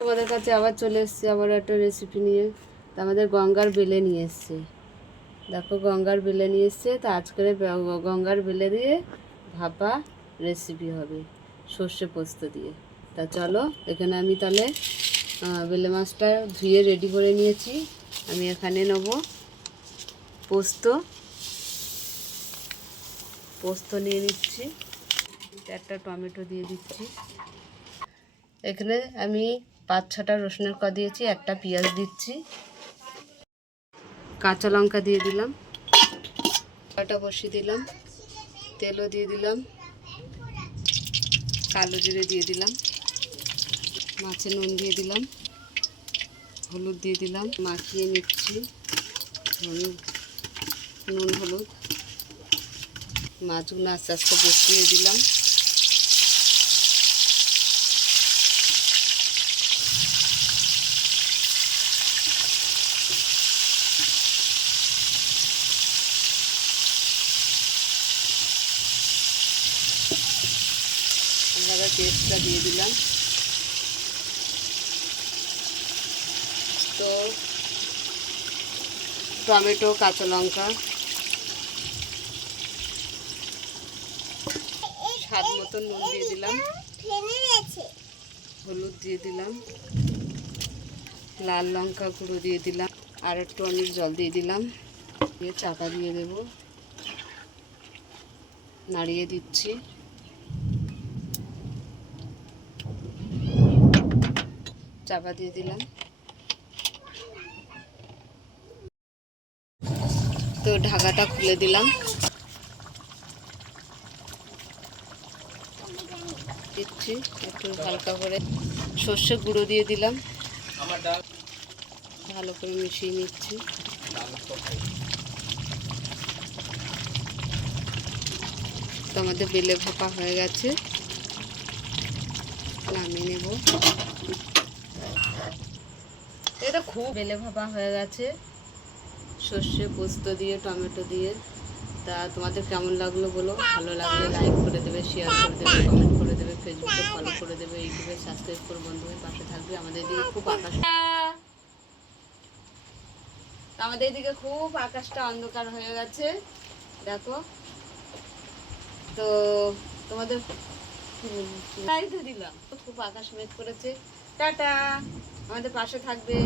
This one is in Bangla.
তোমাদের কাছে আবার চলে এসেছি আবার একটা রেসিপি নিয়ে। তা আমাদের গঙ্গার বেলে নিয়ে এসছে, দেখো গঙ্গার বেলে নিয়ে এসছে। তা আজকের গঙ্গার বেলে দিয়ে ভাপা রেসিপি হবে সর্ষে পোস্ত দিয়ে। তা চলো, এখানে আমি তাহলে বেলে মাছটা ধুয়ে রেডি করে নিয়েছি। আমি এখানে নেব পোস্ত পোস্ত নিয়ে নিচ্ছি, একটা টমেটো দিয়ে দিচ্ছি। এখানে আমি 5-6টা রসুনের কোয়া দিয়েছি, একটা পেঁয়াজ দিচ্ছি, কাঁচা লঙ্কা দিয়ে দিলাম, কড়াটা বসিয়ে দিলাম, তেলও দিয়ে দিলাম, কালো জিরে দিয়ে দিলাম, মাছে নুন দিয়ে দিলাম, হলুদ দিয়ে দিলাম, মাখিয়ে নিচ্ছি। নুন হলুদ মাছগুলো আস্তে আস্তে বসিয়ে দিলাম। আমরা পেস্টটা দিয়ে দিলাম। তো টমেটো, কাঁচা লঙ্কা, স্বাদ মতো নুন দিয়ে দিলাম, হলুদ দিয়ে দিলাম, লাল লঙ্কা গুঁড়ো দিয়ে দিলাম, আর একটু অনেক জল দিয়ে দিলাম, দিয়ে চাপা দিয়ে দেব, নাড়িয়ে দিচ্ছি। চাপা দিয়ে দিলাম। তো ঢাকাটা খুলে দিলাম, দিচ্ছি একটু হালকা করে, সর্ষে গুঁড়ো দিয়ে দিলাম, ভালো করে মিশিয়ে নিচ্ছি। তো আমাদের বেলে ভাপা হয়ে গেছে, নামিয়ে নেব। এটা খুব বেলে ভাপা হয়ে গেছে সর্ষে পোস্ত দিয়ে, টমেটো দিয়ে। তা তোমাদের কেমন লাগলো বলো, ভালো লাগলে লাইক করে দেবে, শেয়ার করে দেবে, কমেন্ট করে দেবে, ফেসবুকে ফলো করে দেবে, ইউটিউবে সাবস্ক্রাইব করে বন্ধু হয়ে পাশে থাকবে। আমাদের দিকে খুব আকাশটা অন্ধকার হয়ে গেছে, দেখো। তো তোমাদের দিলাম, খুব আকাশ মেঘ করেছে। টাটা, আমাদের পাশে থাকবে।